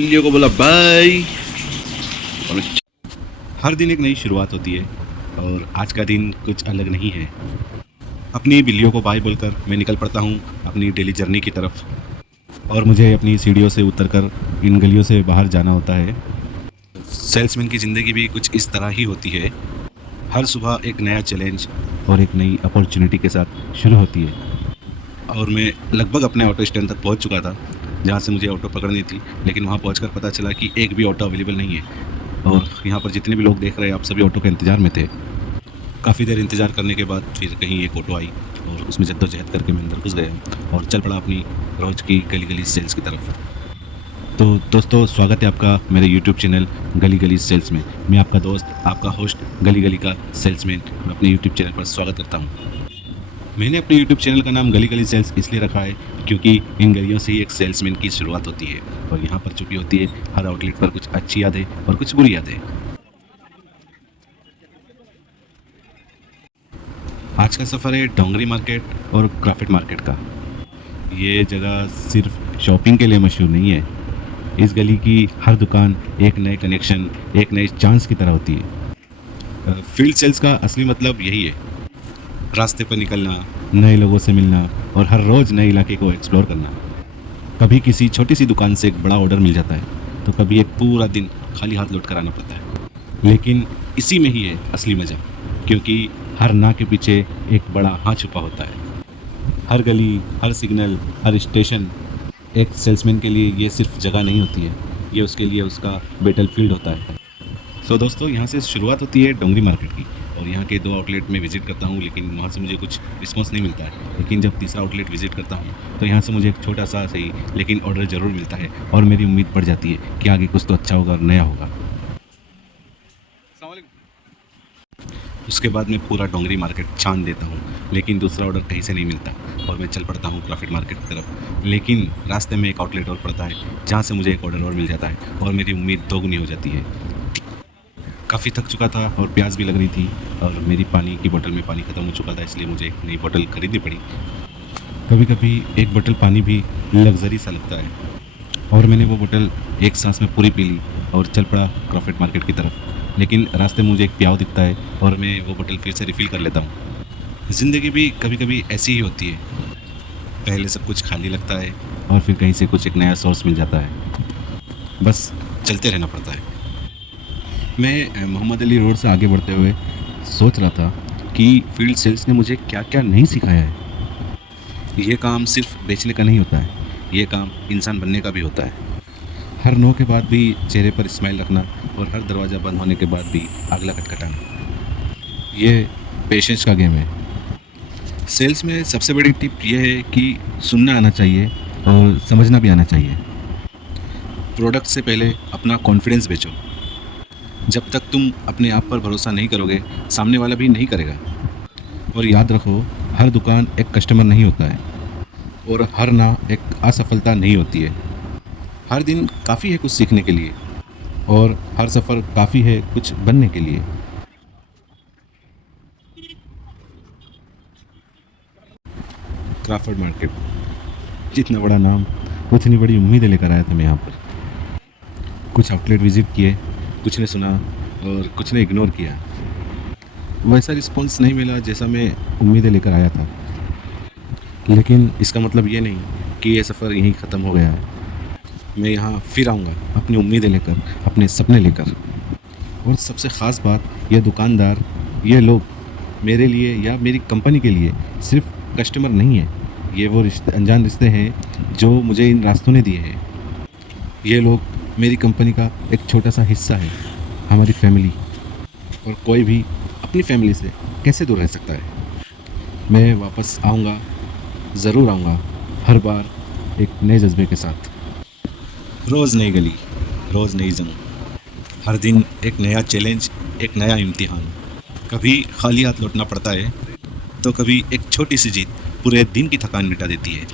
बिल्लियों को बोला बाय। और हर दिन एक नई शुरुआत होती है और आज का दिन कुछ अलग नहीं है। अपनी बिल्लियों को बाय बोलकर मैं निकल पड़ता हूँ अपनी डेली जर्नी की तरफ। और मुझे अपनी सीढ़ियों से उतरकर इन गलियों से बाहर जाना होता है। सेल्समैन की ज़िंदगी भी कुछ इस तरह ही होती है। हर सुबह एक नया चैलेंज और एक नई अपॉर्चुनिटी के साथ शुरू होती है। और मैं लगभग अपने ऑटो स्टैंड तक पहुंच चुका था जहां से मुझे ऑटो पकड़नी थी, लेकिन वहां पहुंचकर पता चला कि एक भी ऑटो अवेलेबल नहीं है। और यहाँ पर जितने भी लोग देख रहे हैं आप सभी ऑटो के इंतज़ार में थे। काफ़ी देर इंतज़ार करने के बाद फिर कहीं एक ऑटो आई और उसमें जद्दोजहद करके मैं अंदर घुस गया और चल पड़ा अपनी रोज़ की गली गली सेल्स की तरफ। तो दोस्तों, स्वागत है आपका मेरे यूट्यूब चैनल गली गली सेल्स में। मैं आपका दोस्त, आपका होस्ट, गली गली का सेल्समैन अपने यूट्यूब चैनल पर स्वागत करता हूँ। मैंने अपने यूट्यूब चैनल का नाम गली गली सेल्स इसलिए रखा है क्योंकि इन गलियों से ही एक सेल्समैन की शुरुआत होती है और यहाँ पर छुपी होती है हर आउटलेट पर कुछ अच्छी यादें और कुछ बुरी यादें। आज का सफ़र है डोंगरी मार्केट और क्राफिट मार्केट का। ये जगह सिर्फ शॉपिंग के लिए मशहूर नहीं है। इस गली की हर दुकान एक नए कनेक्शन, एक नए चांस की तरह होती है। फील्ड सेल्स का असली मतलब यही है, रास्ते पर निकलना, नए लोगों से मिलना और हर रोज़ नए इलाके को एक्सप्लोर करना। कभी किसी छोटी सी दुकान से एक बड़ा ऑर्डर मिल जाता है तो कभी एक पूरा दिन खाली हाथ लौट कर आना पड़ता है। लेकिन इसी में ही है असली मज़ा, क्योंकि हर ना के पीछे एक बड़ा हाँ छुपा होता है। हर गली, हर सिग्नल, हर स्टेशन एक सेल्समैन के लिए ये सिर्फ जगह नहीं होती है, ये उसके लिए उसका बैटल फील्ड होता है। सो दोस्तों, यहाँ से शुरुआत होती है डोंगरी मार्केट की और यहाँ के 2 आउटलेट में विज़िट करता हूँ, लेकिन वहाँ से मुझे कुछ रिस्पॉन्स नहीं मिलता है। लेकिन जब तीसरा आउटलेट विज़िट करता हूँ तो यहाँ से मुझे एक छोटा सा सही लेकिन ऑर्डर ज़रूर मिलता है और मेरी उम्मीद बढ़ जाती है कि आगे कुछ तो अच्छा होगा और नया होगा। उसके बाद मैं पूरा डोंगरी मार्केट छान देता हूँ, लेकिन दूसरा ऑर्डर कहीं से नहीं मिलता और मैं चल पड़ता हूँ क्राफिट मार्केट की तरफ। लेकिन रास्ते में एक आउटलेट और पड़ता है जहाँ से मुझे एक ऑर्डर और मिल जाता है और मेरी उम्मीद दोगुनी हो जाती है। काफ़ी थक चुका था और प्यास भी लग रही थी और मेरी पानी की बोतल में पानी ख़त्म हो चुका था, इसलिए मुझे एक नई बोतल खरीदनी पड़ी। कभी कभी एक बोतल पानी भी लग्जरी सा लगता है और मैंने वो बोतल एक सांस में पूरी पी ली और चल पड़ा क्राफिट मार्केट की तरफ। लेकिन रास्ते में मुझे एक प्याऊ दिखता है और मैं वो बोतल फिर से रिफ़िल कर लेता हूँ। ज़िंदगी भी कभी कभी ऐसी ही होती है, पहले सब कुछ खाली लगता है और फिर कहीं से कुछ एक नया सोर्स मिल जाता है, बस चलते रहना पड़ता है। मैं मोहम्मद अली रोड से आगे बढ़ते हुए सोच रहा था कि फील्ड सेल्स ने मुझे क्या क्या नहीं सिखाया है। ये काम सिर्फ बेचने का नहीं होता है, ये काम इंसान बनने का भी होता है। हर नो के बाद भी चेहरे पर स्माइल रखना और हर दरवाज़ा बंद होने के बाद भी अगला खटखटाना, ये पेशेंस का गेम है। सेल्स में सबसे बड़ी टिप ये है कि सुनना आना चाहिए और समझना भी आना चाहिए। प्रोडक्ट से पहले अपना कॉन्फिडेंस बेचो। जब तक तुम अपने आप पर भरोसा नहीं करोगे, सामने वाला भी नहीं करेगा। और याद रखो, हर दुकान एक कस्टमर नहीं होता है और हर ना एक असफलता नहीं होती है। हर दिन काफ़ी है कुछ सीखने के लिए और हर सफ़र काफ़ी है कुछ बनने के लिए। क्राफर्ड मार्केट, जितना बड़ा नाम उतनी बड़ी उम्मीदें लेकर आया था मैं यहाँ पर। कुछ आउटलेट विज़िट किए, कुछ ने सुना और कुछ ने इग्नोर किया। वैसा रिस्पॉन्स नहीं मिला जैसा मैं उम्मीदें लेकर आया था, लेकिन इसका मतलब ये नहीं कि ये सफ़र यहीं ख़त्म हो गया है। मैं यहाँ फिर आऊँगा अपनी उम्मीदें लेकर, अपने सपने लेकर। और सबसे ख़ास बात, ये दुकानदार, ये लोग मेरे लिए या मेरी कंपनी के लिए सिर्फ कस्टमर नहीं है, ये वो रिश्ते, अनजान रिश्ते हैं जो मुझे इन रास्तों ने दिए हैं। ये लोग मेरी कंपनी का एक छोटा सा हिस्सा है, हमारी फैमिली। और कोई भी अपनी फैमिली से कैसे दूर रह सकता है। मैं वापस आऊँगा, ज़रूर आऊँगा, हर बार एक नए जज्बे के साथ। रोज़ नई गली, रोज़ नई जंग, हर दिन एक नया चैलेंज, एक नया इम्तिहान। कभी खाली हाथ लौटना पड़ता है तो कभी एक छोटी सी जीत पूरे दिन की थकान मिटा देती है।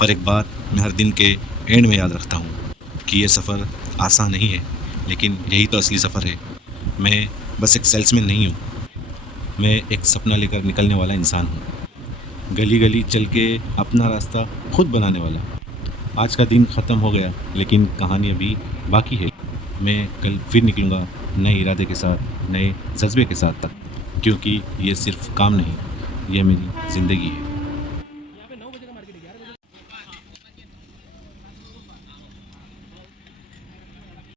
पर एक बात मैं हर दिन के एंड में याद रखता हूँ कि ये सफ़र आसान नहीं है, लेकिन यही तो असली सफ़र है। मैं बस एक सेल्समैन नहीं हूँ, मैं एक सपना लेकर निकलने वाला इंसान हूँ, गली गली चल के अपना रास्ता खुद बनाने वाला। आज का दिन ख़त्म हो गया, लेकिन कहानी अभी बाकी है। मैं कल फिर निकलूँगा नए इरादे के साथ, नए जज्बे के साथ तक, क्योंकि ये सिर्फ काम नहीं, ये मेरी ज़िंदगी है।